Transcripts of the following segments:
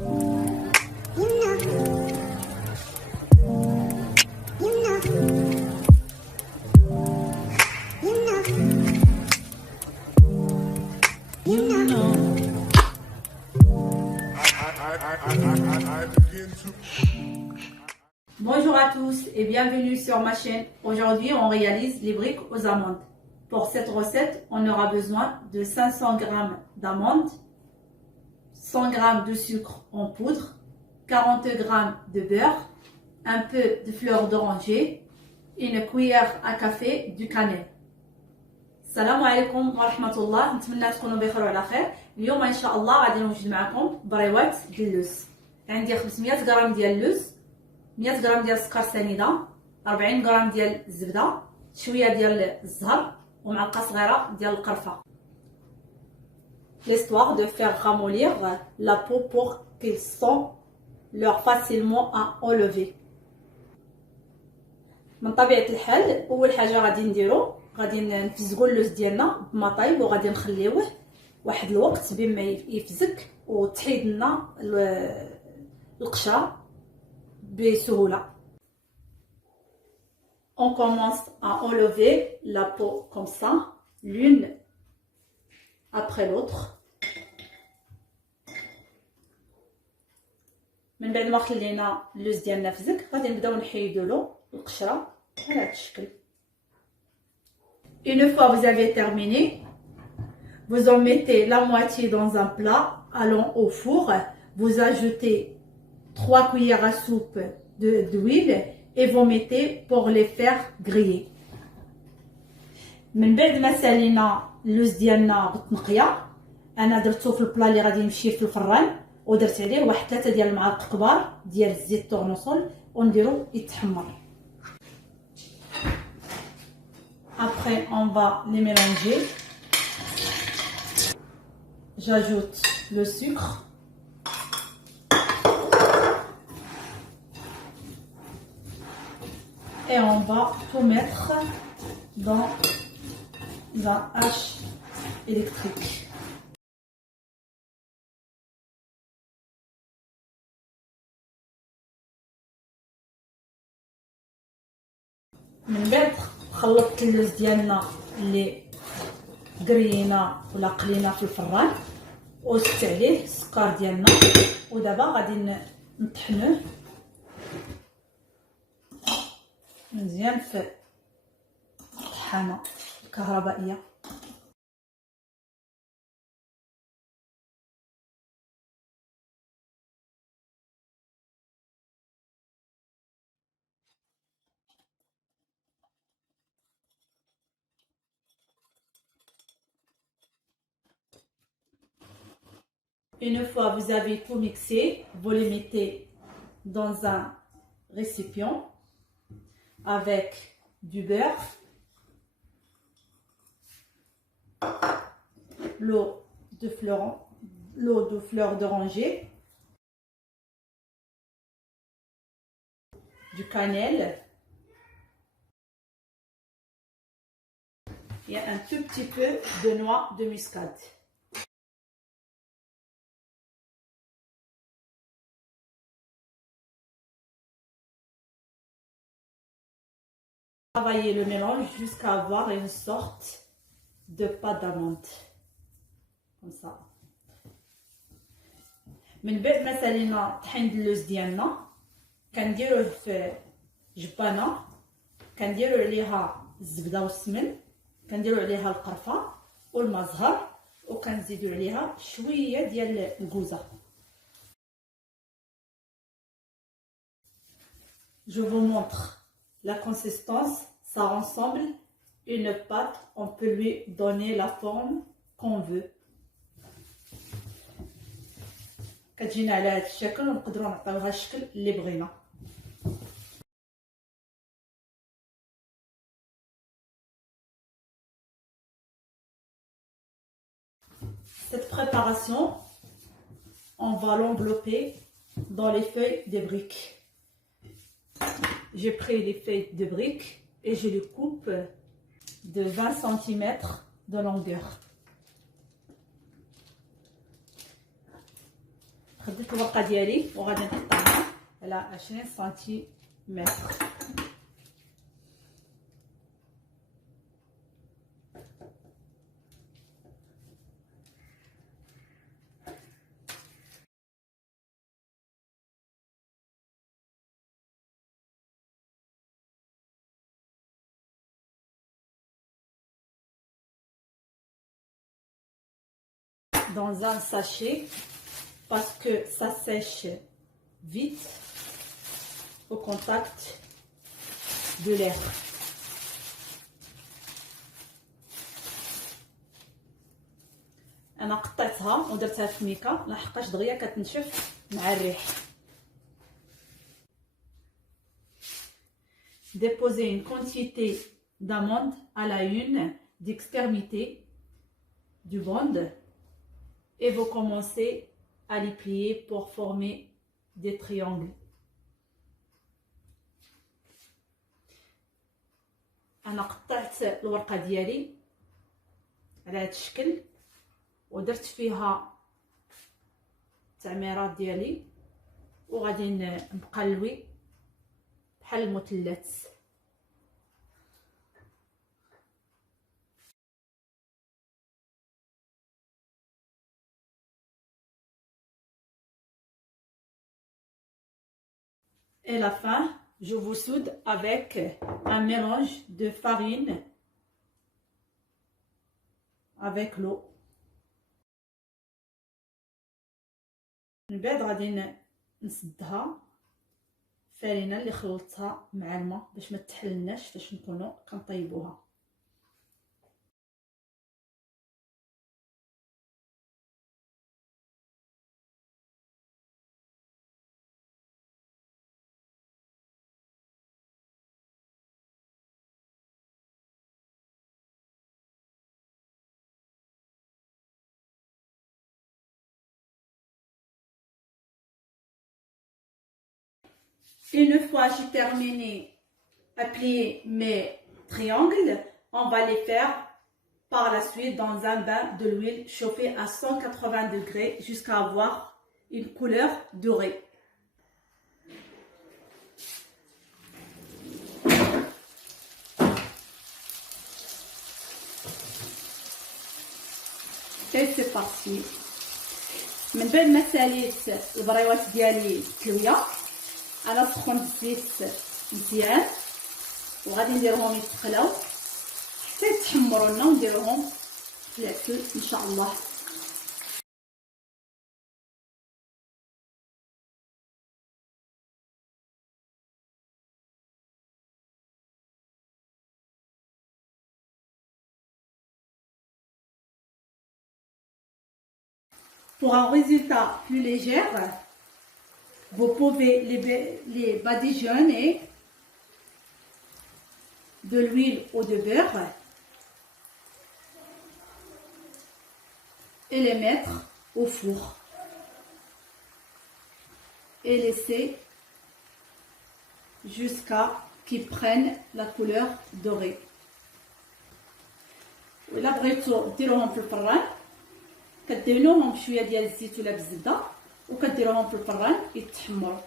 Bonjour à tous et bienvenue sur ma chaîne. Aujourd'hui, on réalise les briques aux amandes. Pour cette recette, on aura besoin de 500 g d'amandes, 100 g de sucre en poudre, 40 g de beurre, un peu de fleur d'oranger, une cuillère à café du cannelle. السلام عليكم ورحمة الله. نتمنى تكونوا بخير وعلى خير. اليوم ان شاء الله غادي نوجد معكم بريوات ديال اللوز. عندي 500 غرام ديال اللوز، 100 غرام ديال السكر سنيده، 40 غرام ديال الزبده، شويه ديال الزهر ومعلقه صغيره ديال القرفه. L'histoire de faire ramollir la peau pour qu'ils sont leur facilement à enlever. من طبيعه الحال اول حاجه غادي نديرو غادي نفزقوا اللوز ديالنا بمطايب وغادي نخليوه واحد الوقت بين ما يفزك وتحيد لنا القشره بسهوله. On commence à enlever la peau comme ça, l'une après l'autre. من بعد ما خلينا اللوز ديالنا فزك غادي نبداو نحيدوا له القشره على هذا الشكل. Une fois vous avez terminé, vous en mettez la moitié dans un plat allant au four. Vous ajoutez 3 cuillères à soupe d'huile et vous mettez pour les faire griller. من بعد ما سالينا اللوز ديالنا بالتنقيه، انا درتو في البلا اللي غادي يمشي في الفران ودرت عليه واحد 3 ديال المعالق كبار ديال الزيت طورنوسول ونديرو يتحمر. Après, on va les mélanger. J'ajoute le sucre. Et on va tout mettre dans la hache électrique. من بعد خلطت اللوز ديالنا اللي قرينا ولا قلينا في الفران وزدت عليه السكر ديالنا ودابا غادي نطحنوه مزيان في الطحانه الكهربائيه. Une fois vous avez tout mixé, vous les mettez dans un récipient avec du beurre, l'eau de fleur d'oranger, du cannelle et un tout petit peu de noix de muscade. Travailler le mélange jusqu'à avoir une sorte de pâte d'amande comme ça. من بعد ما سالينا طحين اللوز ديالنا كنديروه في جبانه، كنديرو عليها الزبده والسمن، كنديرو عليها القرفه والماء زهر وكنزيدو عليها شويه ديال الكوزه. Je vous montre la consistance, ça ressemble une pâte, on peut lui donner la forme qu'on veut. كتجينا على هذا الشكل ونقدروا نعطيوها الشكل اللي بغينا. Cette préparation, on va l'envelopper dans les feuilles de briques. J'ai pris les feuilles de briques et je les coupe de 20 cm de longueur. خديت الورقه ديالي وغادي نقطعها على 20 سنتيمتر. Dans un sachet parce que ça sèche vite au contact de l'air. انا قطعتها ودرتها في ميكا لحقاش دغيا كتنشف مع الريح. Déposez une quantité d'amandes à la une d'extrémité du bande et vous commencez à les plier pour former des triangles. انا قطعت الورقه ديالي على هذا الشكل ودرت فيها التعميرات ديالي وغادي نقلوي بحال المثلث. Et la fin, je vous soude avec un mélange de farine avec l'eau. من بعد غادي نسدها الفرينه اللي خلطتها مع الماء باش ما تحلناش فاش نكونوا كنطيبوها. Une fois j'ai terminé à plier mes triangles, on va les faire par la suite dans un bain de l'huile chauffée à 180 degrés jusqu'à avoir une couleur dorée. Et c'est parti. من بعد ما ساليت البريوات ديالي كلويه انا سخنت الزيت مزيان وغادي نديرهم يتقلاو حتى يتحمروا لنا ونديرهم في الاكل ان شاء الله. Pour un résultat plus léger, vous pouvez les badigeonner de l'huile ou de beurre et les mettre au four et laisser jusqu'à qu'ils prennent la couleur dorée. وإلا بغيتو ديروهم في الفران كديرولهم بشويه ديال الزيت ولا بالزبده وكديروهم في الفران يتحمروا.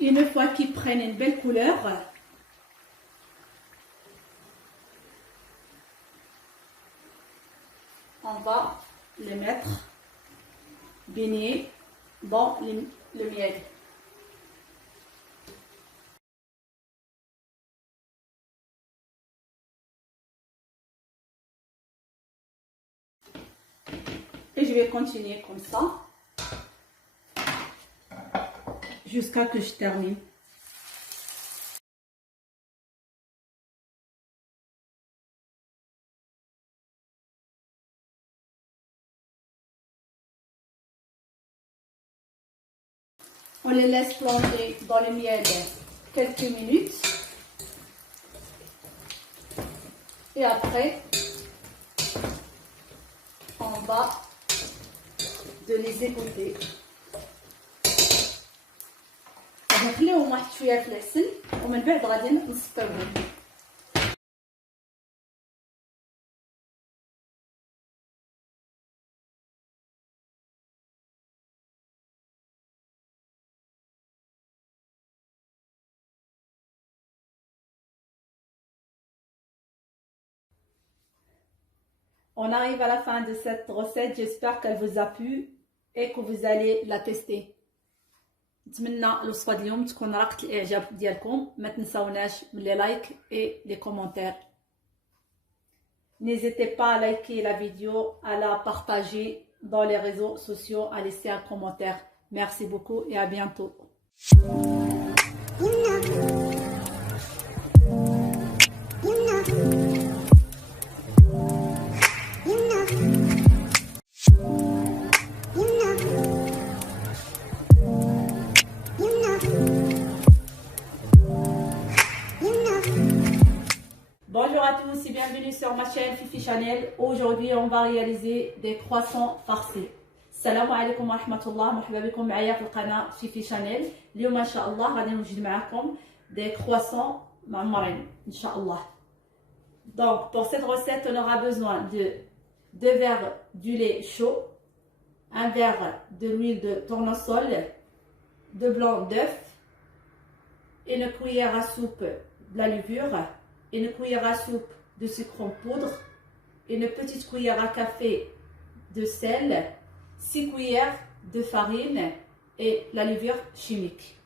Une fois qu'ils prennent une belle couleur, on va les mettre baignés dans le miel. Et je vais continuer comme ça jusqu'à que je termine. On les laisse plonger dans le miel quelques minutes et après on va de les égoutter. نخليوهم واحد شويه في العسل ومن بعد غادي نسطيوهم. On arrive à la fin de cette recette. J'espère qu'elle vous a plu et que vous allez la tester. نتمنى الوصفه اليوم تكون راقت الاعجاب ديالكم. ما تنساوناش من لي لايك et les commentaires. N'hésitez pas à liker la vidéo, à la partager dans les réseaux sociaux, à laisser un commentaire. Merci beaucoup et à bientôt. Bonjour à tous et bienvenue sur ma chaîne Fifi Chanel. Aujourd'hui on va réaliser des croissants farcis. السلام عليكم ورحمة الله. مرحبا بكم معايا في القناة فيفي شانيل. اليوم ان شاء الله غادي نوجد معكم des croissants معمرين ان شاء الله. Donc pour cette recette on aura besoin de 2 verres du lait chaud, 1 verre de l'huile de tournesol, 2 blancs d'œufs, une cuillère à soupe de la levure, une cuillère à soupe de sucre en poudre, une petite cuillère à café de sel, 6 cuillères de farine et la levure chimique.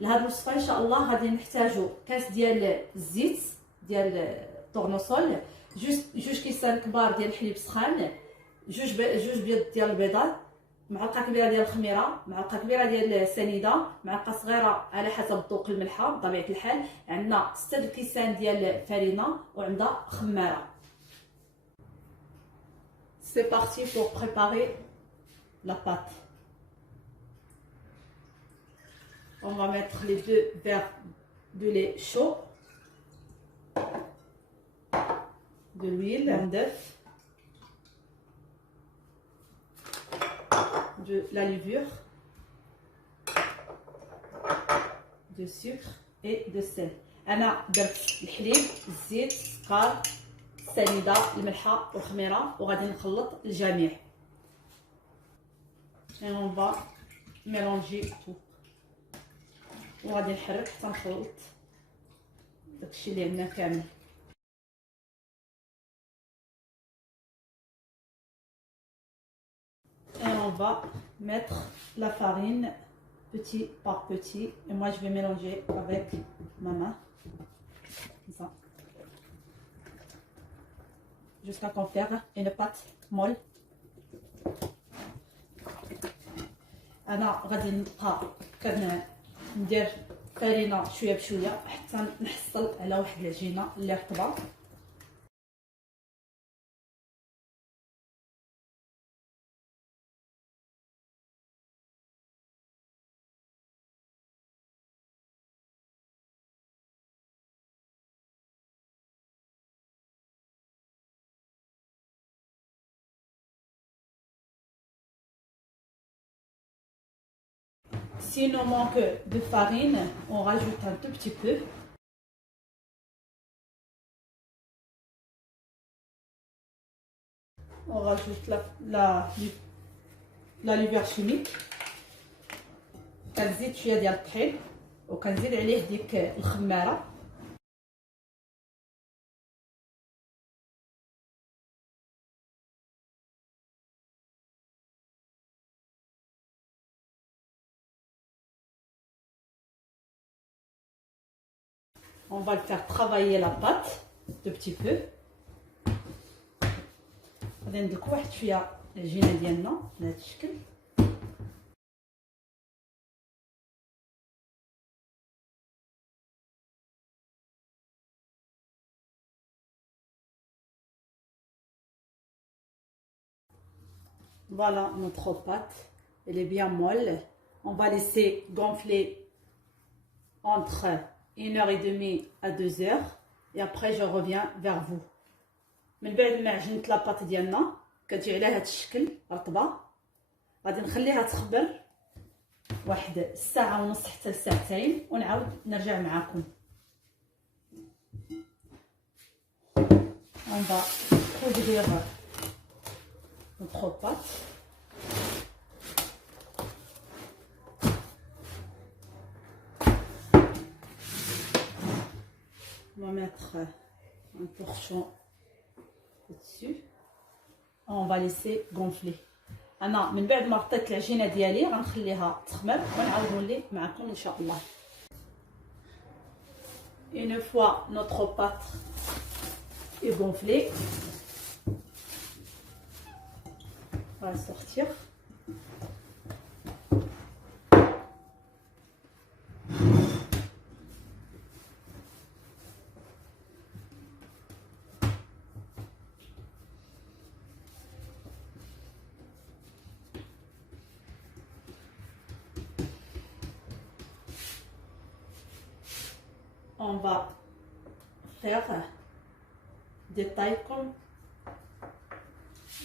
لهاد الوصفه ان شاء الله غادي نحتاجو كاس ديال الزيت ديال الطورنوسول، جوج كيسان كبار ديال الحليب سخان، جوج بيض ديال البيضات، معلقه كبيره ديال الخميره، معلقه كبيره ديال السنيده، معلقه صغيره على حسب الذوق الملحه بطبيعه الحال، عندنا 6 كيسان ديال الفرينه وعندها خماره. C'est parti pour préparer la pâte. On va mettre les 2 verres de lait chaud, de l'huile d'œuf, de la levure, de sucre et de sel. أنا درت الحليب، الزيت، السكر، السنيدة، الملحة والخميرة وغادي نخلط الجميع. Et on va mélanger tout. وغادي نحرك حتى نخلط داكشي اللي عندنا كامل. Et on va mettre la farine petit par petit. Et moi je vais mélanger avec ma main. Comme ça. Jusqu'à qu'on fasse une pâte molle. أنا غادي نبقى ندير فرينة شوية بشوية حتى نحصل على واحد العجينة اللي رطبة. S'il nous manque de farine, on rajoute un tout petit peu. On rajoute la levure chimique. كنزيد شويه ديال الطحين وكنزيد عليه ديك الخماره. On va le faire travailler la pâte de petit peu. غادي ندلكو واحد شويه العجينه ديالنا بهذا الشكل. Voilà notre pâte, elle est bien molle. On va laisser gonfler entre 1h30 à 2h et après je reviens vers vous. من بعد ما عجنت لاباط ديالنا كتجي على هذا الشكل رطبه، غادي نخليها تخبر واحد الساعه ونص حتى لساعتين ونعاود نرجع معكم. On va couvrir notre pâte. On va mettre un torchon au-dessus. on va laisser gonfler. انا من بعد ما غطيت العجينه ديالي غنخليها تخمر ونعاود نولي معكم ان شاء الله. Une fois notre pâte est gonflée, on va la sortir. On va faire des tailles comme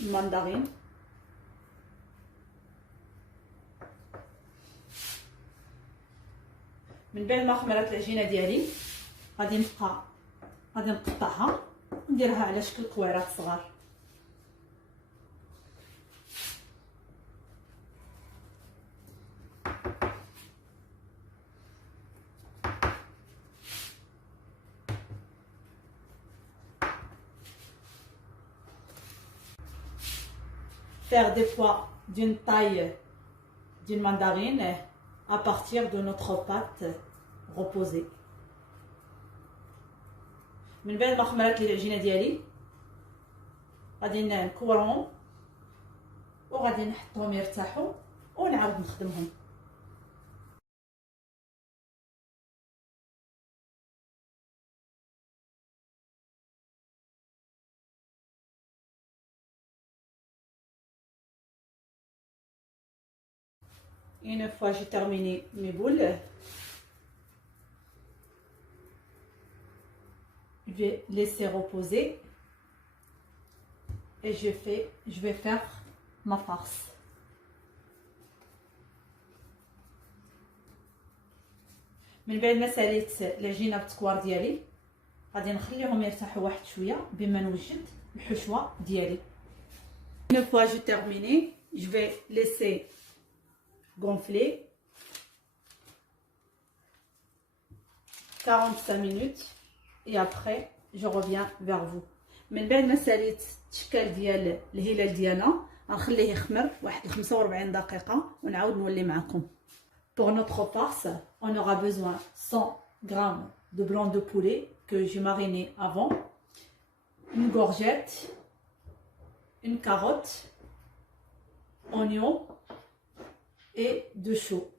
une mandarine. من بعد ما خمرت العجينه ديالي غادي نقطعها ونديرها على شكل كويرات صغار. Faire des fois d'une taille d'une mandarine à partir de notre pâte reposée. من بعد ما خمرت لي العجينه ديالي غادي نكورهم وغادي نحطهم يرتاحوا ونعاود نخدمهم. Une fois j'ai terminé mes boules, je vais laisser reposer et je vais faire ma farce. من بعد ما ساليت العجينه بالتكوار ديالي غادي نخليهم يرتاحوا واحد شويه بما نوجد الحشوه ديالي. Une fois j'ai terminé, je vais laisser gonfler 45 minutes et après je reviens vers vous. من بعد ما ساليت التشكال ديال الهلال ديالنا غنخليه يخمر واحد 45 دقيقه ونعاود نولي معكم. Pour notre farce, on aura besoin 100 g de blanc de poulet que j'ai mariné avant, une gorgette, une carotte, oignon et de chaud.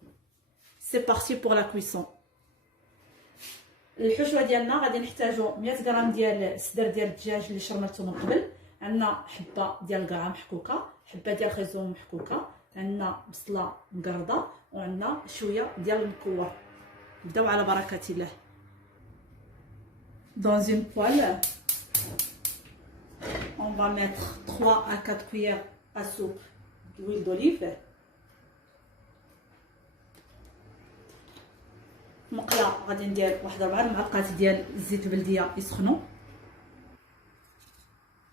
C'est parti pour la cuisson. الحشوه ديالنا غادي نحتاجو 100 غرام ديال الصدر ديال الدجاج اللي شرملته من قبل، عندنا حبه ديال الكرع محكوكه، حبه ديال الخيزوم محكوكه، عندنا بصله مقرضه وعندنا شويه ديال المكور. نبداو على بركه الله. Dans une poêle, on va mettre 3 à 4 cuillères à soupe d'huile d'olive. مقله غادي ندير واحد 4 معلقات ديال الزيت البلديه يسخنوا.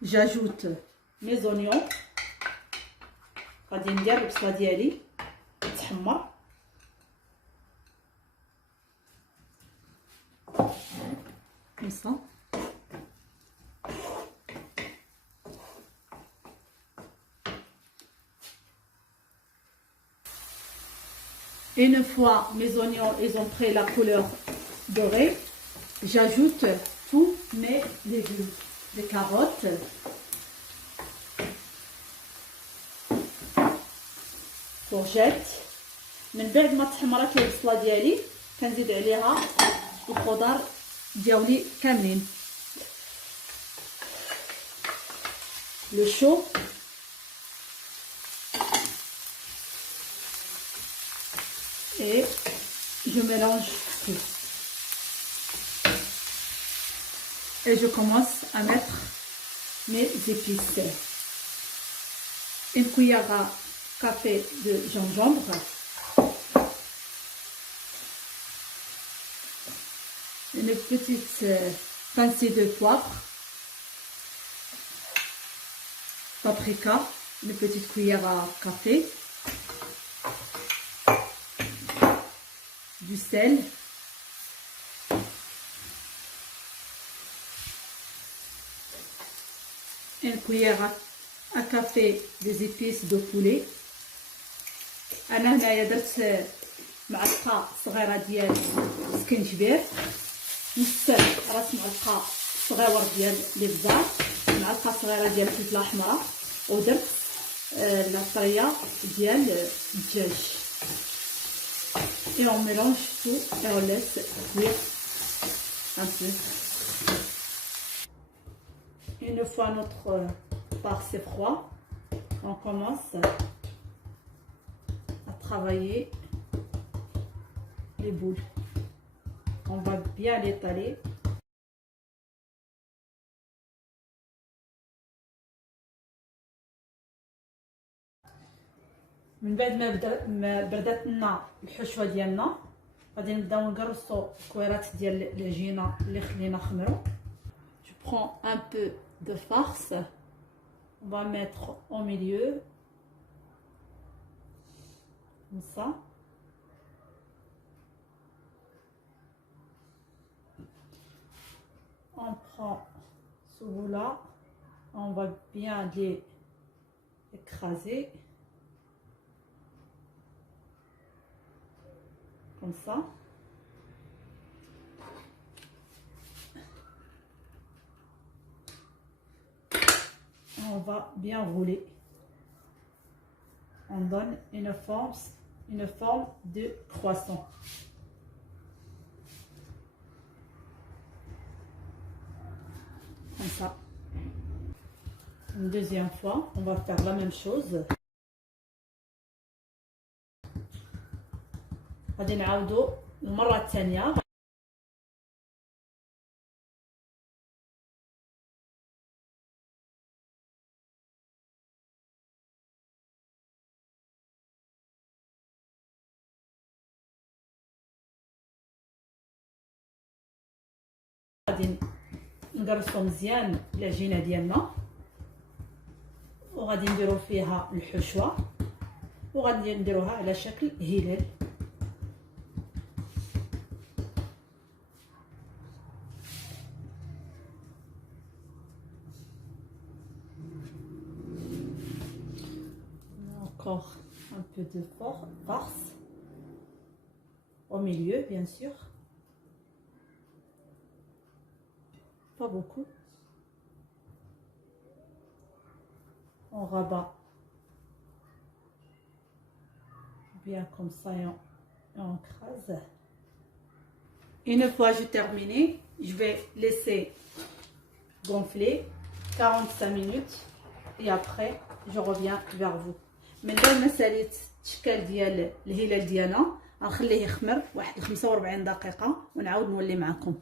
J'ajoute mes oignons. غادي ندير البصله ديالي تحمر. comme ça. Une fois mes oignons ils ont pris la couleur dorée, j'ajoute tous mes légumes, les carottes, courgettes. من بعد ما تحمرت البصله ديالي كنزيد عليها الخضر ديالي كاملين. le chaud, et je mélange tout et je commence à mettre mes épices. Une cuillère à café de gingembre, une petite pincée de poivre, paprika, une petite cuillère à café, du sel, une cuillère un café des épices de poulet. انا هنايا درت معلقه صغيره ديال سكنجبير، نص راس معلقه صغيور ديال الابزار، معلقه صغيره ديال الفلفله حمراء، ودرت العطريه ديال الدجاج. Et on mélange tout et on laisse cuire un peu. Une fois notre farce est froid, on commence à travailler les boules. On va bien l'étaler. من بعد ما بردات لنا الحشوه ديالنا غادي نبداو نقرصوا الكويرات ديال العجينه اللي خلينا خمروا. Je prends un peu de farce, on va mettre au milieu comme ça. On prend ce bout-là, on va bien les écraser comme ça. On va bien rouler. On donne une forme de croissant. Comme ça. Une deuxième fois, on va faire la même chose. غادي نعاودو المره الثانيه. غادي نقرصو مزيان العجينه ديالنا، وغادي نديرو فيها الحشوه، وغادي نديروها على شكل هلال. Encore un peu de farce au milieu, bien sûr, pas beaucoup. On rabat bien comme ça et on écrase. Une fois j'ai terminé, je vais laisser gonfler 45 minutes et après je reviens vers vous. من بعد ما ساليت التشكال ديال الهلال ديالنا غنخليه يخمر واحد 45 دقيقه ونعاود نولي معكم.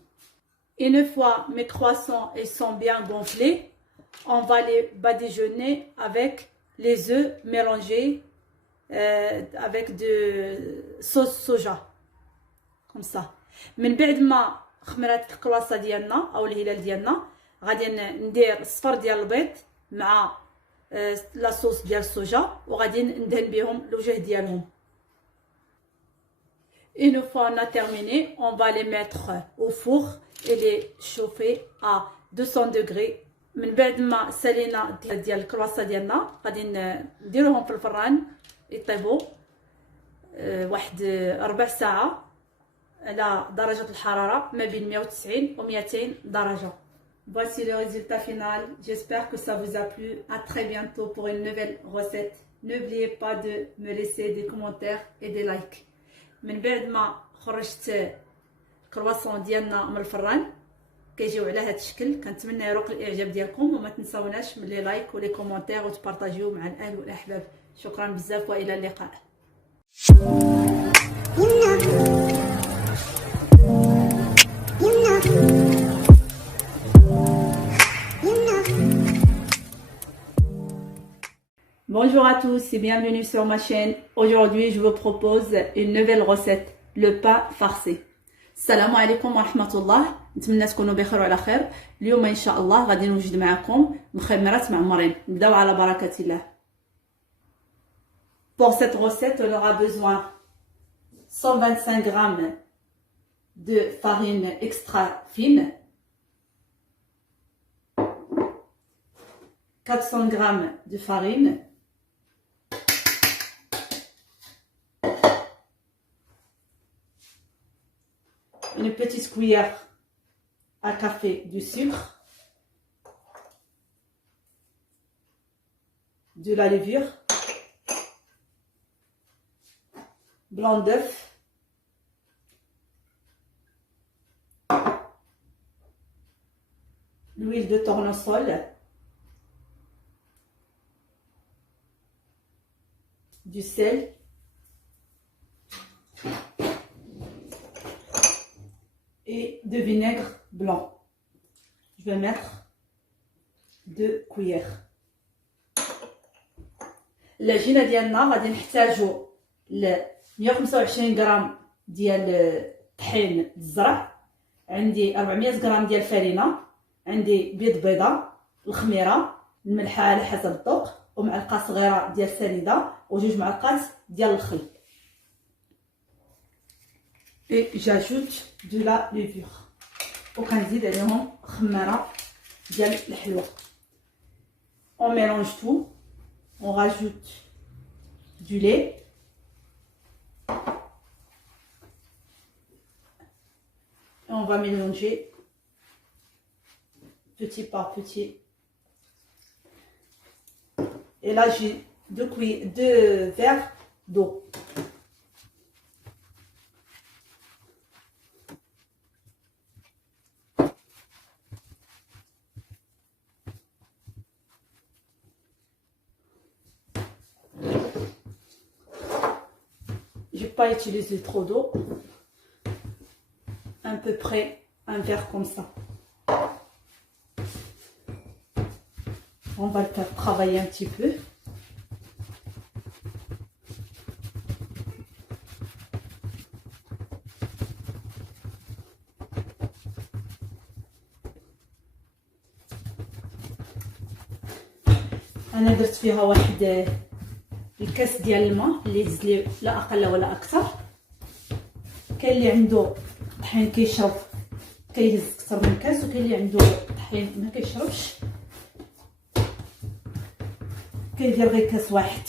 Une fois mes croissants ils sont bien gonflés, on va les badigeonner avec les œufs mélangés avec de sauce soja comme ça. من بعد ما خمرات الكرواسه ديالنا او الهلال ديالنا غادي ندير الصفر ديال البيض مع لا صوص ديال الصوجا وغادي ندهن بهم الوجه ديالهم. Une fois on a terminé, on va les mettre au four et les chauffer à 200 degrés. من بعد ما سالينا ديال الكرواسه ديالنا غادي نديروهم في الفران يطيبوا واحد ربع ساعه على درجه الحراره ما بين 190 و 200 درجه. Voici le résultat final. J'espère que ça vous a plu. À très bientôt pour une nouvelle recette. N'oubliez pas de me laisser des commentaires et des likes. من بعد ما خرجت الكرواسون ديالنا من الفران كيجيو على هذا الشكل، كنتمنى يروق الاعجاب ديالكم، وما تنساوناش من لي لايك ولي كومونتير وتبارطاجيو مع الاهل والاحباب. شكرا بزاف والى اللقاء. Bonjour à tous et bienvenue sur ma chaîne. Aujourd'hui, je vous propose une nouvelle recette, le pain farcé. السلام عليكم ورحمة الله، نتمنى تكونوا بخير وعلى خير. اليوم إن شاء الله غادي نوجد معكم مخمرات معمرين. نبداو على بركة الله. Pour cette recette, on aura besoin 125 g de farine extra fine, 400 g de farine, une petite cuillère à café de sucre, de la levure, blanc d'œuf, l'huile de tournesol, du sel, et de vinaigre blanc. Je vais mettre 2 cuillères. العجينه ديالنا غادي نحتاجو 125 غرام ديال الطحين الزرع، عندي 400 غرام ديال الفرينه، عندي بيض بيضه، الخميره، الملحه على حسب الذوق، ومعلقه صغيره ديال السنيده وجوج معلقات ديال الخل. et j'ajoute de la levure وكنزيد عليهم خماره ديال الحلوه. on mélange tout, on rajoute du lait, et on va mélanger petit par petit. Et là j'ai 2 verres d'eau. Je n'ai pas utilisé trop d'eau, à peu près un verre comme ça. On va le faire travailler un petit peu. أنا درت فيها واحد الكاس ديال الماء اللي يهز لي لا اقل ولا اكثر. كاين اللي عنده طحين كيشرب كيهز اكثر من كاس، وكاين اللي عنده طحين ما كيشربش كيدير غير كاس واحد.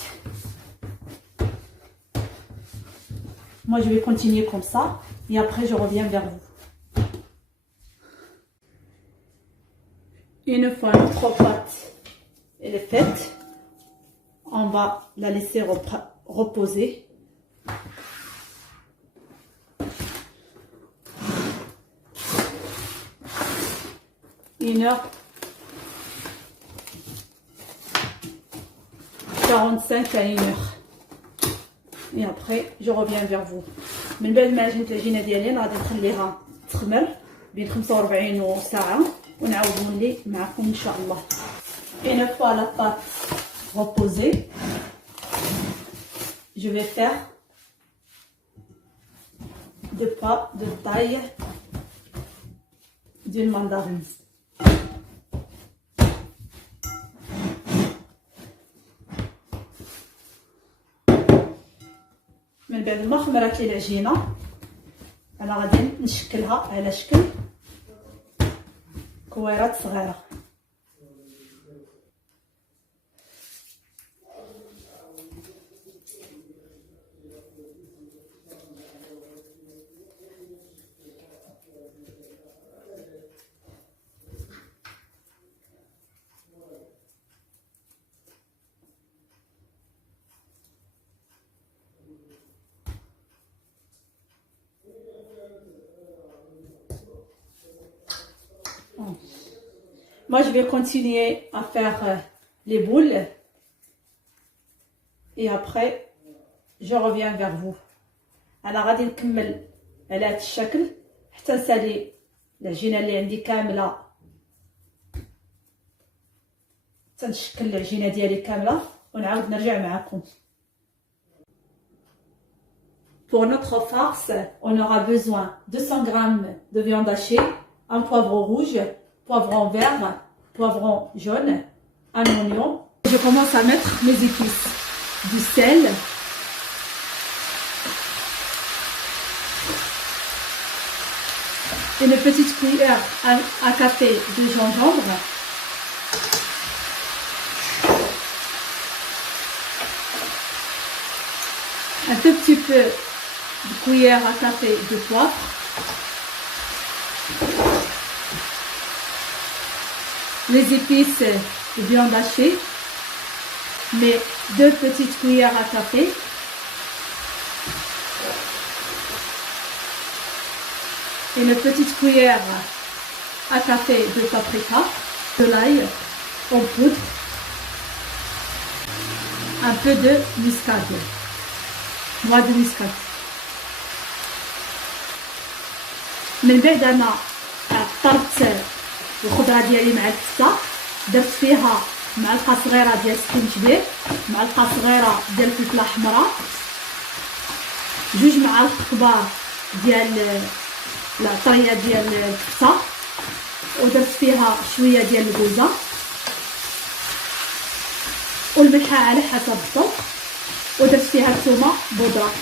Moi je vais continuer comme ça et après je reviens vers vous. Une fois notre pâte elle est faite, on va la laisser reposer. Une heure 45 à 1 heure. Et après je reviens vers vous. من بعد ما عجنت العجينه ديالي غادي نخليها تخمر بين 45 ساعه ونعاود نولي معكم ان شاء الله. Une fois la pâte reposée, je vais faire 2 pas de taille d'une mandarine. من بعد ما خمرات لي العجينه انا غادي نشكلها على شكل كويرات صغيره. Moi, je vais continuer à faire les boules et après, je reviens vers vous. أنا غادي نكمل على هذا الشكل حتى نسالي العجينة اللي عندي كاملة، تنشكل العجينة ديالي كاملة ونعاود نرجع معكم. Pour notre farce, on aura besoin de 200 g de viande hachée, un poivron rouge, poivron vert, poivron jaune, un oignon. Je commence à mettre mes épices. Du sel, une petite cuillère à café de gingembre, un tout petit peu de cuillère à café de poivre, les épices de viande hachée, mais 2 petites cuillères à café, et une petite cuillère à café de paprika, de l'ail en poudre, un peu de muscade, noix de muscade. من بعد انا طربت الخضره ديالي مع الكفته، درت فيها معلقه صغيره ديال سكينجبير، معلقه صغيره ديال الفلفله حمراء، 2 معالق كبار ديال العطريه ديال الكفته، ودرت فيها شويه ديال الكوزه والملحه على حسب الذوق، ودرت فيها الثومه بودره.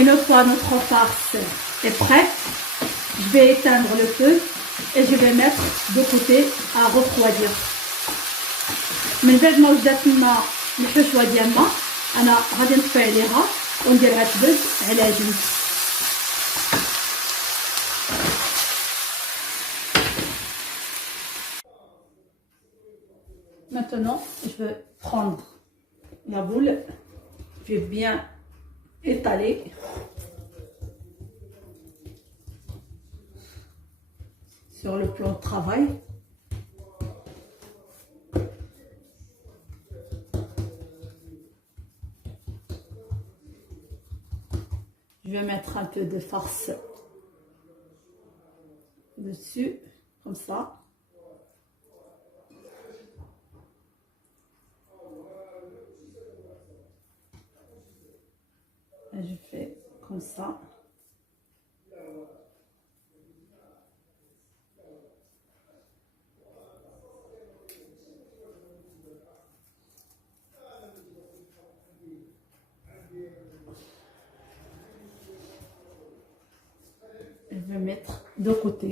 Une fois notre farce est prête, je vais éteindre le feu et je vais mettre de côté à refroidir. من بعد ما وجدت لنا الحشوه ديالنا انا غادي نطفي عليها ونديرها تبرد على جنب. Maintenant, je vais prendre la boule, je vais bien étaler sur le plan de travail. Je vais mettre un peu de farce dessus, comme ça. Et je fais comme ça. Je vais mettre de côté.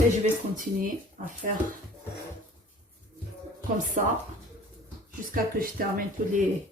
Et je vais continuer à faire comme ça jusqu'à que je termine tous les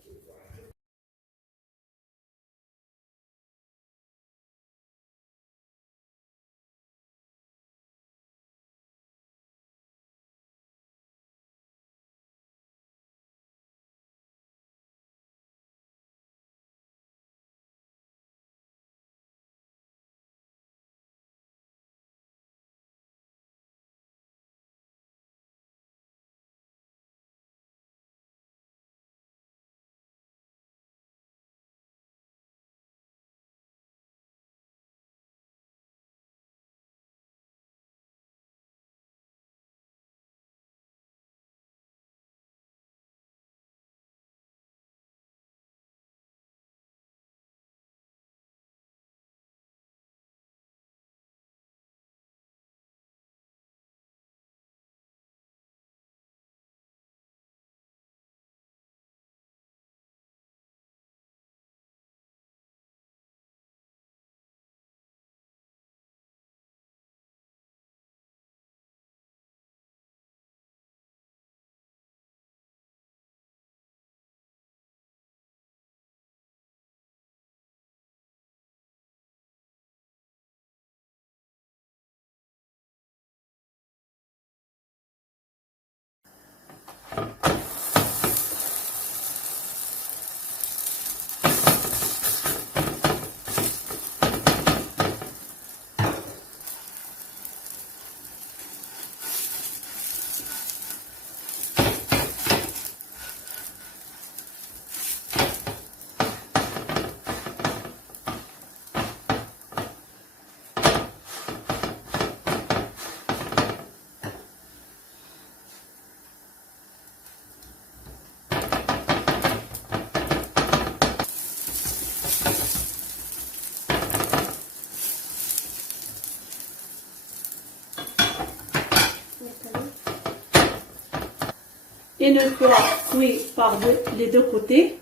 Une fois cuit par les deux côtés,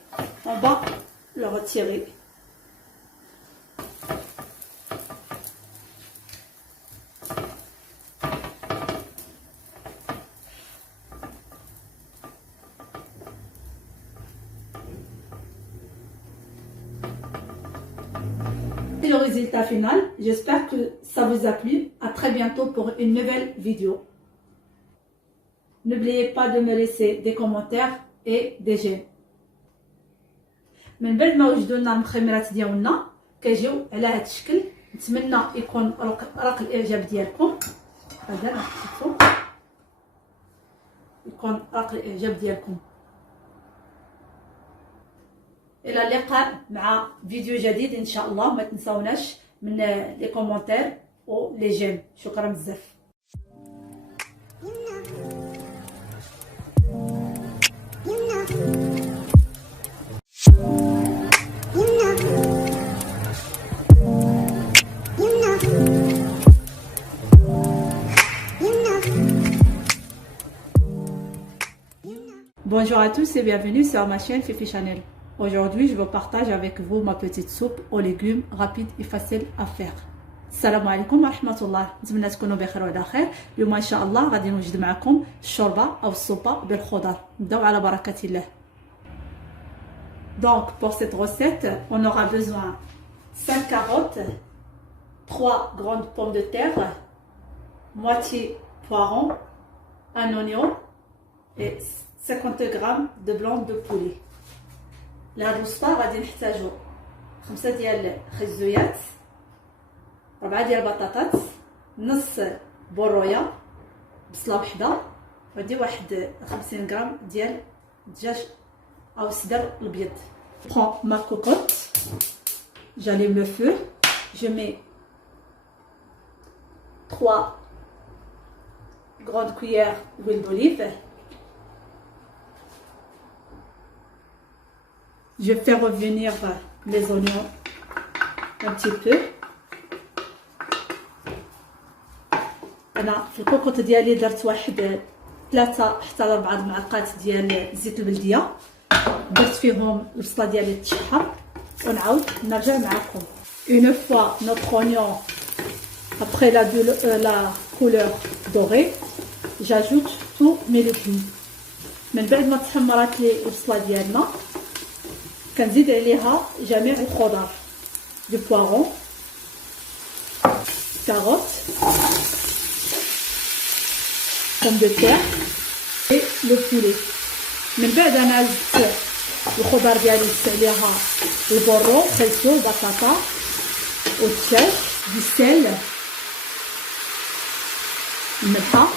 on va le retirer. C'est le résultat final. J'espère que ça vous a plu. À très bientôt pour une nouvelle vidéo. N'oubliez pas de me laisser des commentaires et des j'aime. من بعد ما وجدوا المخمرات ديالنا كيجيو على هذا الشكل. نتمنى يكون رق الاعجاب ديالكم. هذا نحطو يكون رق الاعجاب ديالكم. الى اللقاء مع فيديو جديد ان شاء الله. ما تنساوناش من لي كومونتير و لي جيم. شكرا بزاف. Bonjour à tous et bienvenue sur ma chaîne Fifi Channel. Aujourd'hui, je vous partage avec vous ma petite soupe aux légumes rapide et facile à faire. السلام عليكم ورحمة الله. نتمنى تكونوا بخير وعلى خير. اليوم إن شاء الله غادي نوجد معكم الشوربة أو السوبة بالخضر. نبداو على بركة الله. Donc pour cette recette, on aura besoin 5 carottes, 3 grandes pommes de terre, moitié poiron, un oignon et 50 g de blanc de poulet. لهاد الوصفة غادي نحتاجو 5 ديال خزويات، 4 ديال البطاطات، نص بورويه، بصله وحده، غادي واحد 50 غ ديال الدجاج او الصدر الابيض. Prends ma cocotte, j'allume le feu, je mets 3 grandes cuillères d'huile d'olive. Je fais revenir les oignons un petit peu. انا في الكوكوط ديالي درت واحد 3 حتى 4 معلقات ديال زيت البلديه، درت فيهم البصله ديالي تشحر ونعاود نرجع معكم. Une fois notre oignon après la couleur dorée, j'ajoute tous mes légumes. من بعد ما تحمرات لي البصله ديالنا كنزيد عليها جميع الخضر، du poiron, carottes, pommes de terre et le poulet. من بعد انا زدت الخضر ديالي، زدت عليها البورو، خيزو، البطاطا والدجاج، دي السل، الملحه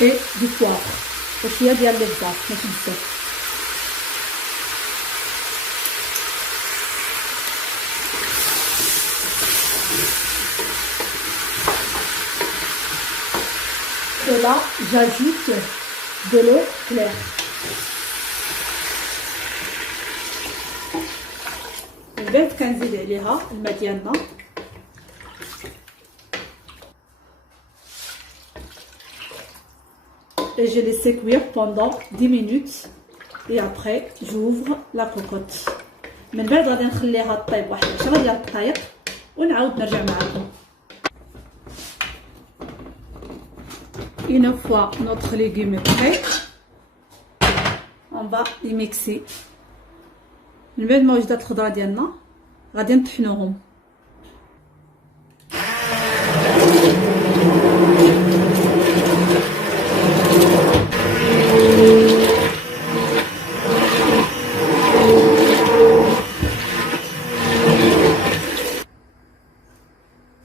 et du poivre وشويه ديال البزار ماشي بزاف. Et là, j'ajoute de l'eau claire. من بعد كنزيد عليها الماء ديالنا. Et je laisse cuire pendant 10 minutes. Et après, j'ouvre la cocotte. من بعد غادي نخليها طيب واحد 10 ديال الدقائق ونعاود نرجع معكم. Une fois notre légume est prêt, on va les mixer. من بعد ما وجدت الخضره ديالنا غادي نطحنوهم.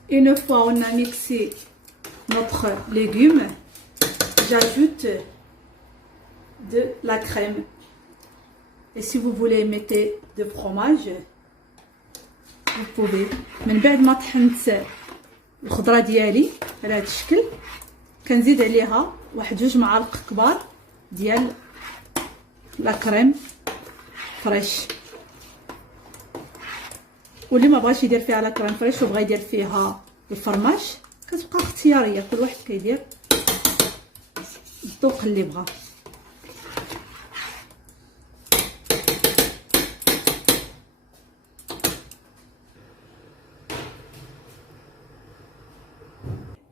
Une fois on a mixé notre légume, j'ajoute de la crème. Et si vous voulez mettre de fromage, vous pouvez. من بعد ما طحنت الخضره ديالي على هذا الشكل كنزيد عليها واحد 2 معالق كبار ديال لا كريم فريش. واللي ما بغاش يدير فيها لا كريم فريش وبغى يدير فيها الفرماج كتبقى اختياريه، كل واحد كيدير وقلبها.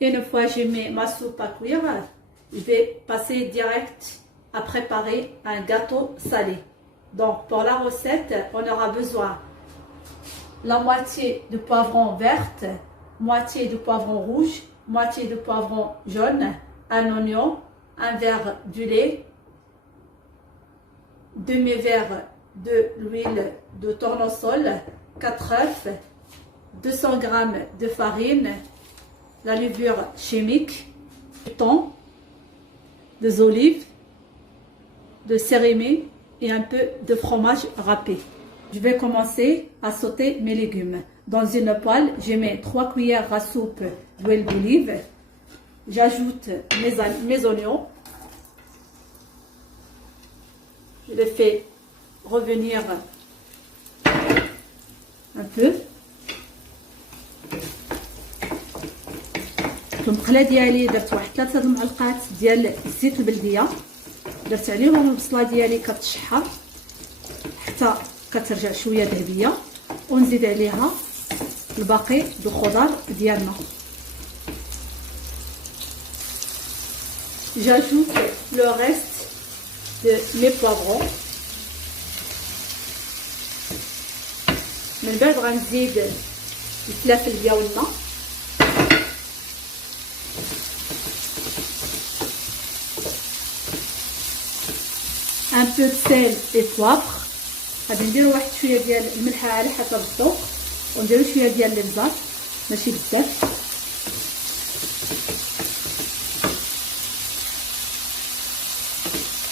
Une fois j'ai mis ma soupe à cuire, je vais passer direct à préparer un gâteau salé. Donc pour la recette, on aura besoin la moitié de poivron verte, moitié de poivron rouge, moitié de poivron jaune, un oignon, un verre de lait, demi-verre de l'huile de tournesol, 4 œufs, 200 g de farine, la levure chimique, du thon, des olives, de céréales et un peu de fromage râpé. Je vais commencer à sauter mes légumes. Dans une poêle, je mets 3 cuillères à soupe d'huile d'olive. J'ajoute mes oignons. Je les fais revenir un peu. في المقله ديالي درت واحد 3 المعلقات ديال زيت البلديه، درت عليهم البصله ديالي كتشحر حتى كترجع شويه ذهبيه، ونزيد عليها الباقي دو الخضر ديالنا. J'ajoute le reste de mes poivrons. من بعد غنزيد الفلافل ديالنا، un peu de sel et poivre. غادي نديرو واحد شويه ديال الملح على حسب الذوق، ونديرو شويه ديال البزار ماشي بزاف.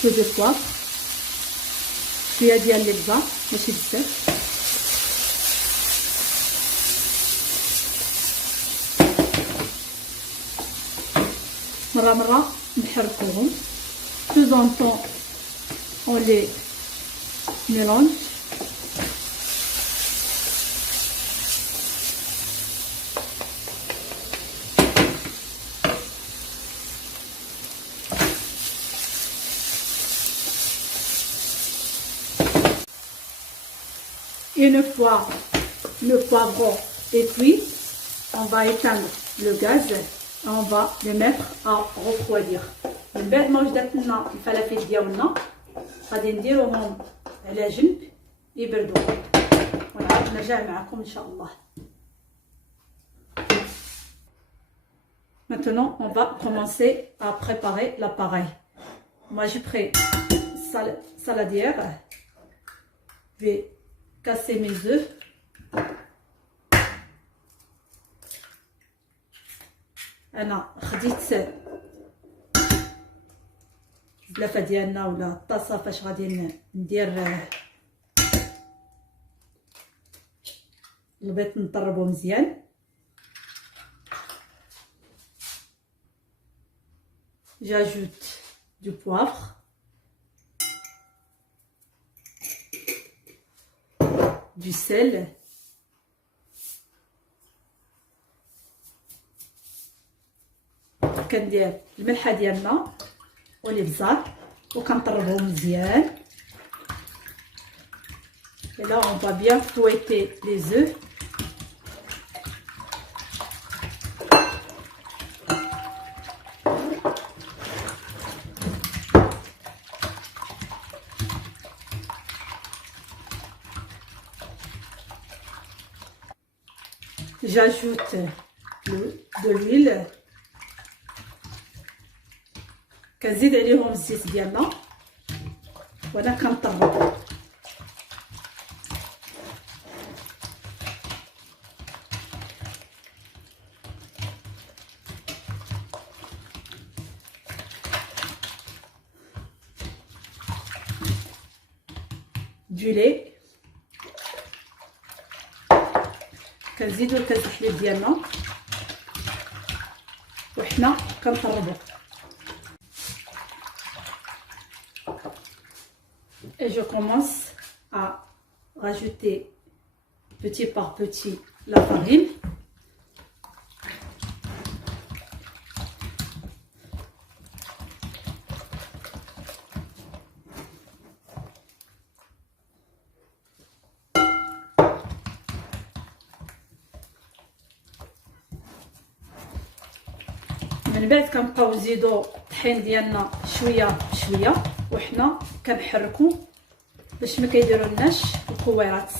شويه ديال البوافر، شويه ديال البزار ماشي بزاف. مرة مرة نحركوهم. De temps en temps on les mélange. Une fois le poivron est cuit, on va éteindre le gaz et on va les mettre à refroidir. من بعد ما وجدت لنا الفلافل ديالنا غادي نديروهم على جنب يبردوا، ونعاود نرجع معكم ان شاء الله. Maintenant, on va commencer à préparer l'appareil. Moi, j'ai pris saladière. Je vais casser mes œufs. أنا خديت البلافه ديالنا ولا الطاسه فاش غادي ندير البيض نطربو مزيان. J'ajoute du poivre, du sel, كندير الملحه ديالنا والابزار وكنطربهم مزيان. Et là on va bien fouetter les œufs. J'ajoute de l'huile. كنزيد عليهم الزيت ديالنا وانا كنطرب. du lait. كنزيدو الكاس الحليب ديالنا وحنا كنطربو. Et je commence à rajouter petit par petit la farine. من بعد كنبقاو نزيدو الطحين ديالنا شويه بشويه وحنا كنحركو باش ما كيديرولناش الكويرات.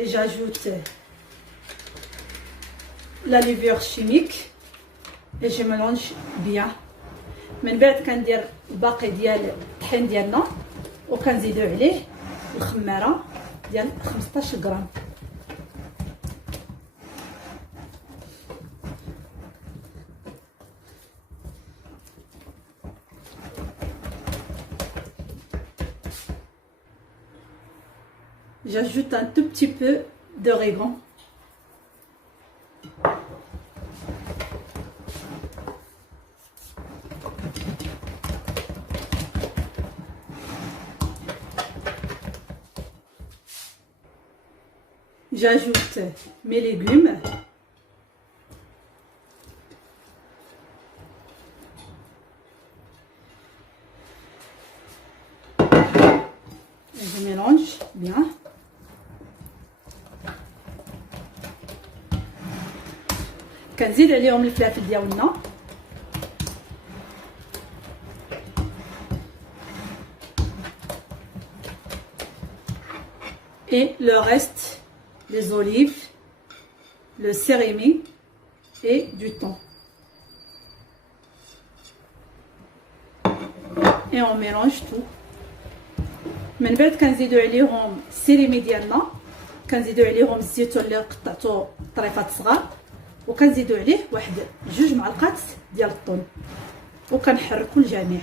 Et j'ajoute la levure chimique et je mélange bien. من بعد كندير الباقي ديال الطحين ديالنا وكنزيدو عليه الخماره ديال 15 غرام. J'ajoute un tout petit peu d'origan. J'ajoute mes légumes. Et je mélange bien. كنزيد عليهم الفلافل ديالنا et le reste des olives, le cérémy et du thon. Et on mélange tout. من بعد كنزيدو عليهم السيريمي ديالنا، كنزيدو عليهم الزيتون اللي قطعتو طريفات صغار، وكنزيدو عليه واحد 2 معلقات ديال الطون وكنحركو الجميع.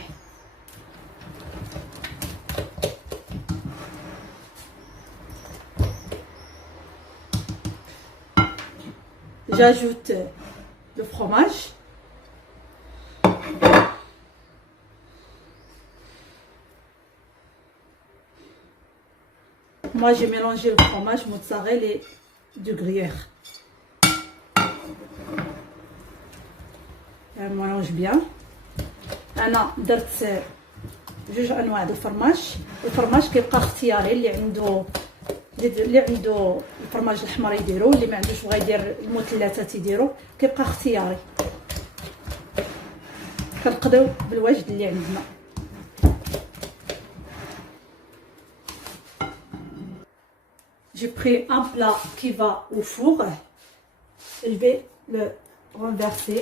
J'ajoute le fromage. Moi j'ai mélangé le fromage mozzarella et du gruyère. On mélange bien. انا درت 2 انواع د الفرماج. الفرماج كيبقى اختياري، اللي عنده الفرماج الاحمر يديرو، اللي ما عندوش بغا يدير المثلثات يديرو، كيبقى اختياري. كنقضيو بالواجد اللي عندنا. J'ai pris un plat qui va au four. Je vais le renverser.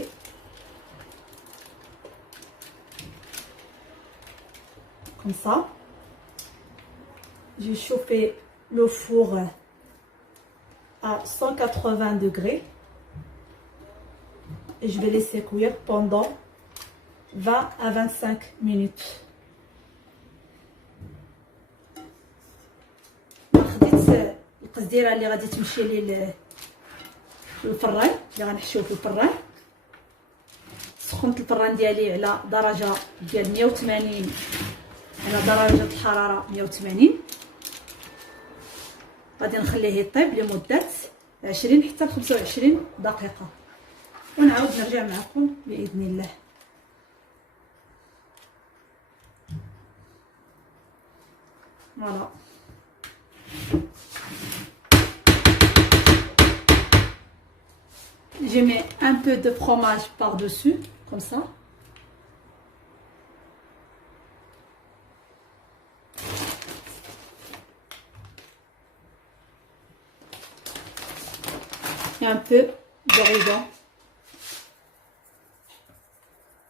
Comme ça. J'ai chauffé le four à 180 degrés. Et je vais laisser cuire pendant 20 à 25 minutes. القزديره اللي غادي تمشي لي للفران اللي غنحشيوه في الفران. سخنت الفران ديالي على درجه ديال 180، على درجه الحراره 180. غادي نخليه يطيب لمده 20 حتى 25 دقيقه ونعاود نرجع معكم باذن الله. Voilà. Je mets un peu de fromage par-dessus, comme ça. Et un peu d'origan.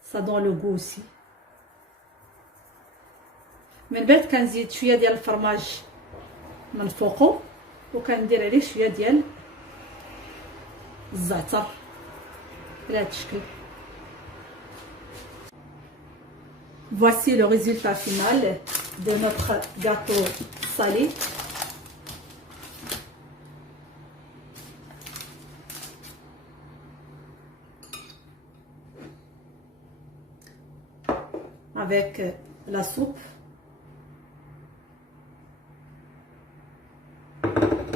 Ça donne le goût aussi. من بعد كنزيد شويه ديال الفرماج من فوقو وكندير عليه شويه ديال الزعتر بهذا الشكل. Voici le résultat final de notre gâteau salé. avec la soupe.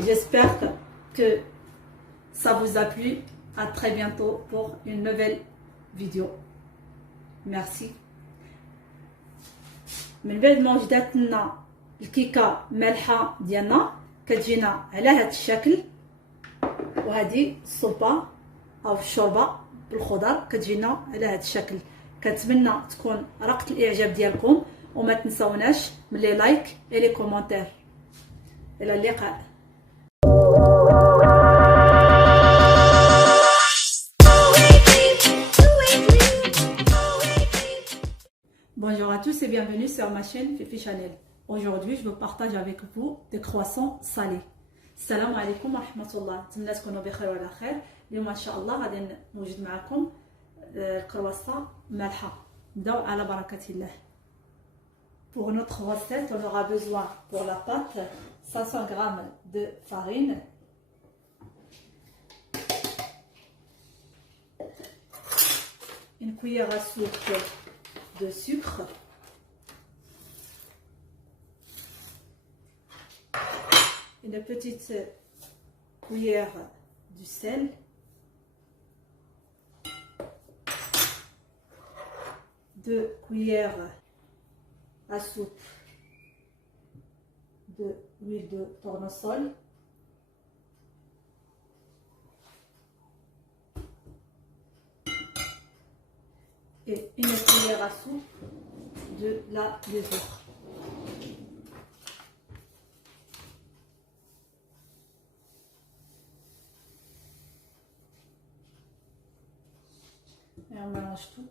J'espère que ça vous a plu. À très bientôt pour une nouvelle vidéo. Merci. من بعد ما وجدت لنا الكيكه مالحه ديالنا كتجينا على هذا الشكل، وهذه الصوبه او الشوربه بالخضر كتجينا على هذا الشكل. كنتمنى تكون رقت الاعجاب ديالكم، وما تنساوناش من لي لايك اي لي كومونتير. الى اللقاء. Bonjour à tous et bienvenue sur ma chaîne Fifi Chanel. Aujourd'hui, je vous partage avec vous des croissants salés. Salam alaikum wa rahmatullah. نتمنى تكونوا بخير وعلى خير. اليوم ان شاء الله غادي نوجد معكم الكرواسون مالحه. نبداو على بركه الله. Pour notre recette, on aura besoin pour la pâte 500 g de farine, une cuillère à soupe de sucre, une petite cuillère du sel, deux cuillères à soupe de l'huile de tournesol, et une cuillère à soupe de la levure. Et on mélange tout.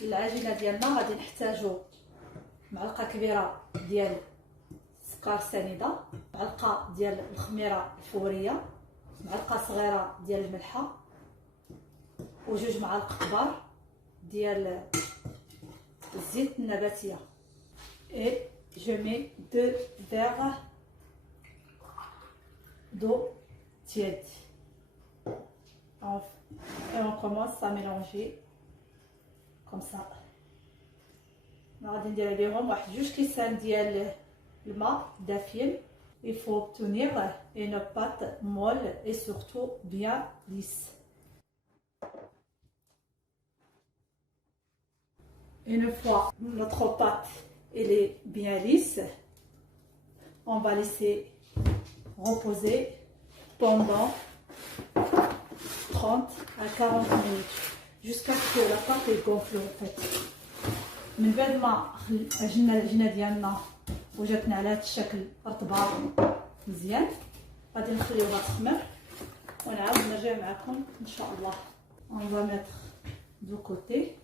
العجينه ديالنا غادي نحتاجو معلقه كبيره ديال السكر سنيده، معلقه ديال الخميره الفوريه، معلقه صغيره ديال الملحه، وجوج معالق كبار ديال الزيت النباتيه. Et je mets 2 verres d'eau tiède. Et on commence à mélanger comme ça. غادي ندير عليهم واحد 2 كيسان ديال الماء دافين. Il faut obtenir une pâte molle et surtout bien lisse. Une fois notre pâte elle est bien lisse, on va laisser reposer pendant 30 à 40 minutes jusqu'à ce que la pâte est gonflée en fait. من بعد ما عجننا العجينه ديالنا وجاتنا على هذا الشكل رطبه مزيان، غادي نخليوها تخمر ونعاود نرجع معكم ان شاء الله. On va mettre de côté.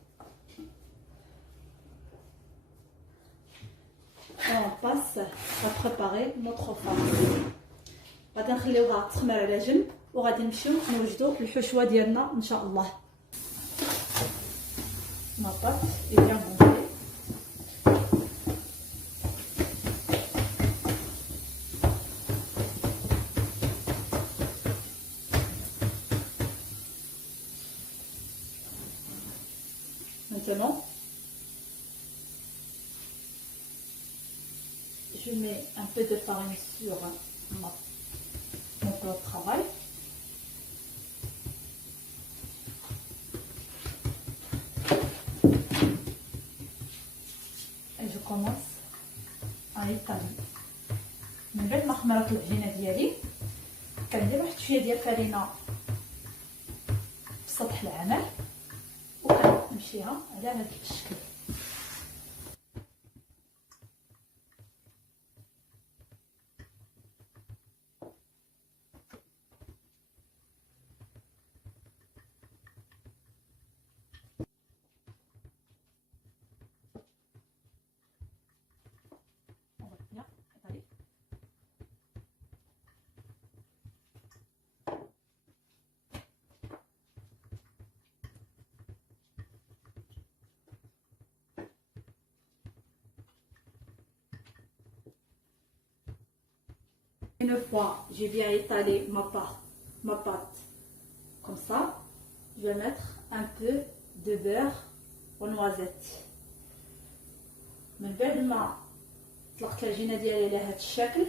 On passe à préparer notre farine. غادي نخليوها تخمر على جنب وغادي نمشيو نوجدوا الحشوه ديالنا ان شاء الله. Ma pâte est bien gonflée. Maintenant, je mets un peu de farine sur mon plat de travail. Et je commence à étaler. من بعد ما خمرت العجينه ديالي كندير واحد شويه ديال الفرينه في سطح العمل وكنمشيها على هذا الشكل. Une fois j'ai bien étalé ma pâte comme ça, je vais mettre un peu de beurre aux noisettes. من بعد ما طلقت العجينه ديالي على هذا الشكل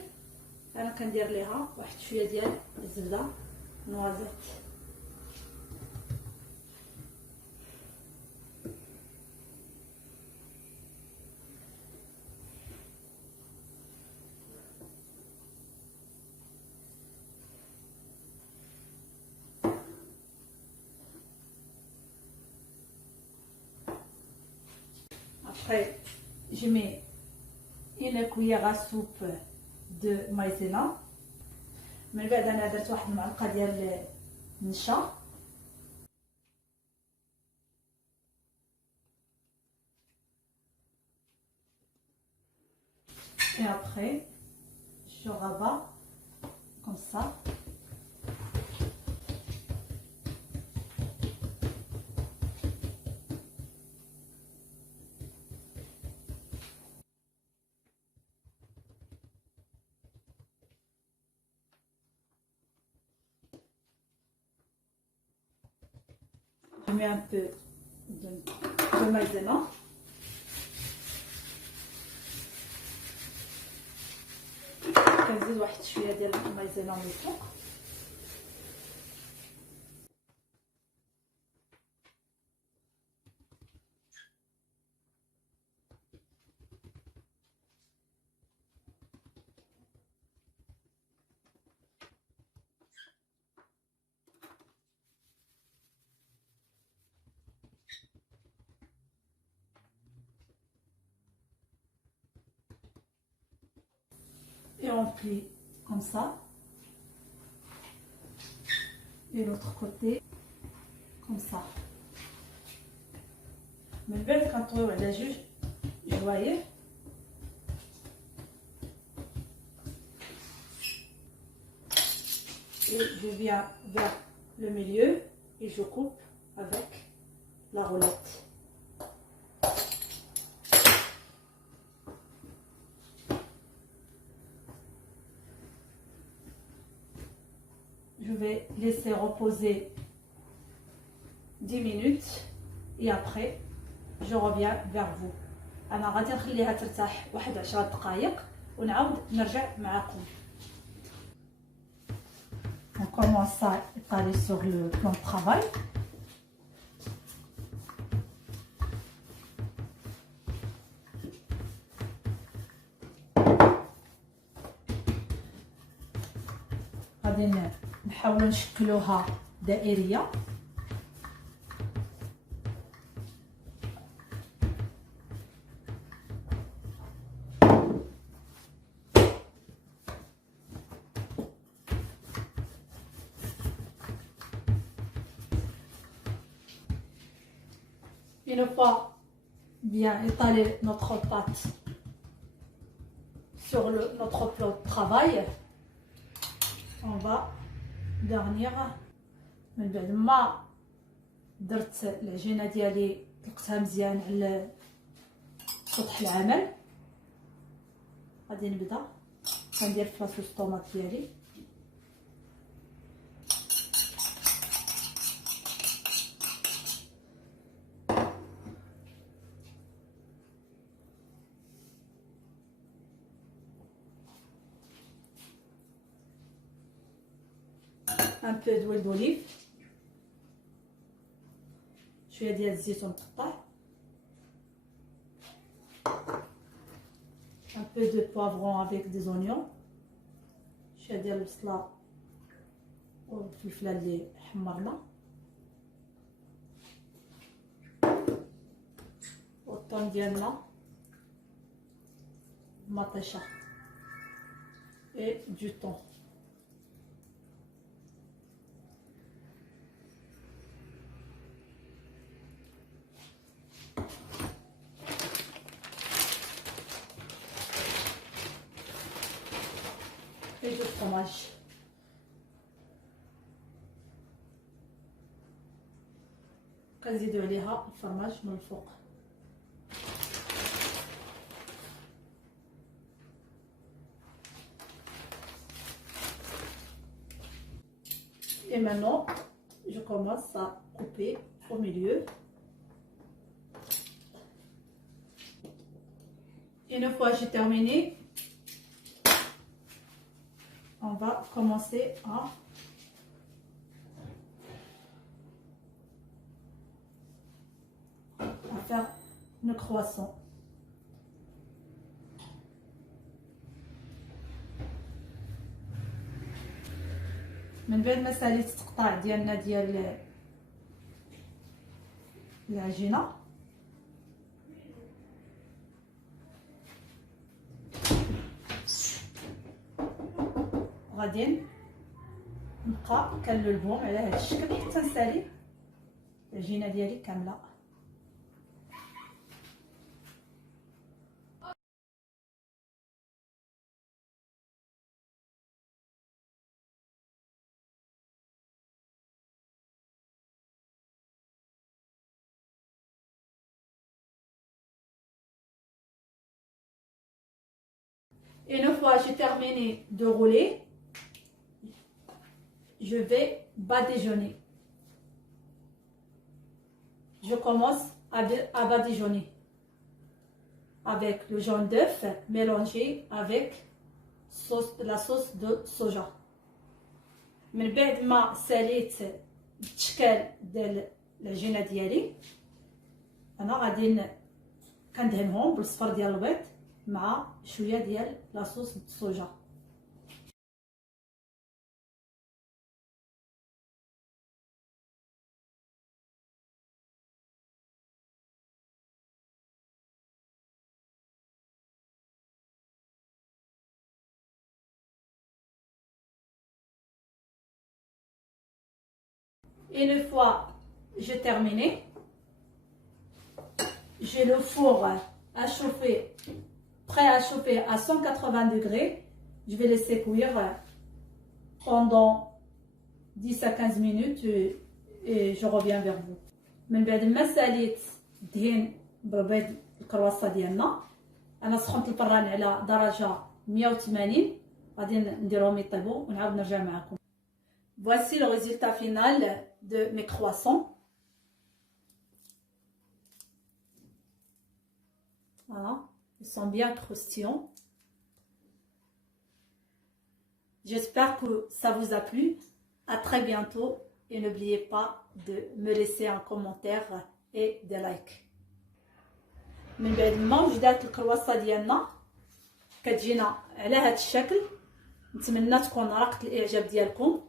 انا كندير ليها واحد شويه ديال الزبده نوازيت. Après, je mets une cuillère à soupe de maïzena. من بعد انا درت واحد المعلقه ديال النشا. Et après, je rabats comme ça. Je mets un peu de maïzena. كنزيد واحد شويه ديال المايزينا من الفوق. Et on plie comme ça. Et l'autre côté comme ça. من بعد كنطويو على جوج جواير. Et je viens vers le milieu et je coupe avec la roulette. Je vais laisser reposer 10 minutes et après je reviens vers vous. انا غادي نخليها ترتاح واحد 10 دقائق ونعاود نرجع معكم. On commence à étaler sur le plan de travail. غادي نحاولوا نشكلوها دائريه. Une fois bien étalé notre pâte sur notre plan de travail, on va garnir. من بعد ما درت العجينه ديالي طلقتها مزيان على سطح العمل غادي نبدا كندير في لاصوص الطوماط ديالي. un peu d'huile d'olive, شويه ديال الزيت مقطع, un peu de poivron avec des oignons, شويه ديال البصله والفلفله اللي حمرنا, والثوم ديالنا مطيشه et du thon. Et du fromage. كنزيدو عليها الفرماج من الفوق. Et maintenant, je commence à couper au milieu. Une fois j'ai terminé, on va commencer à faire le croissant. من بعد ما ساليت التقطاع ديالنا ديال العجينه غادي نبقى كنلبهم على هذا الشكل حتى نسالي العجينه ديالي كامله. Une fois j'ai terminé de rouler, je vais badigeonner. Je commence à badigeonner avec le jaune d'œuf mélangé avec la sauce de soja. من بعد ما ساليت التشكال ديال العجينه ديالي انا غادي كندهنهم بالصفر ديال البيض مع شويه ديال لاصوص الصوجا. Une fois j'ai terminé, j'ai le four à chauffer, prêt à chauffer à 180 degrés. Je vais laisser cuire pendant 10 à 15 minutes et je reviens vers vous. من بعد ما ساليت الدهين بالبيض الكرواسه ديالنا، انا سخنت الفران على درجه 180 غادي نديرهم يطيبوا ونعاود نرجع معكم. Voici le résultat final de mes croissants. Voilà, ils sont bien croustillants. J'espère que ça vous a plu. À très bientôt et n'oubliez pas de me laisser un commentaire et des likes. من بعد ما وجدات الكرواسه ديالنا كتجينا على هذا الشكل. نتمنى تكون رقت الاعجاب ديالكم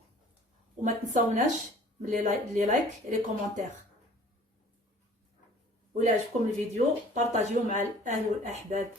وما تنساوناش من لي لايك لي كومونتير. ولا عجبكم الفيديو بارطاجيوه مع الاهل والاحباب.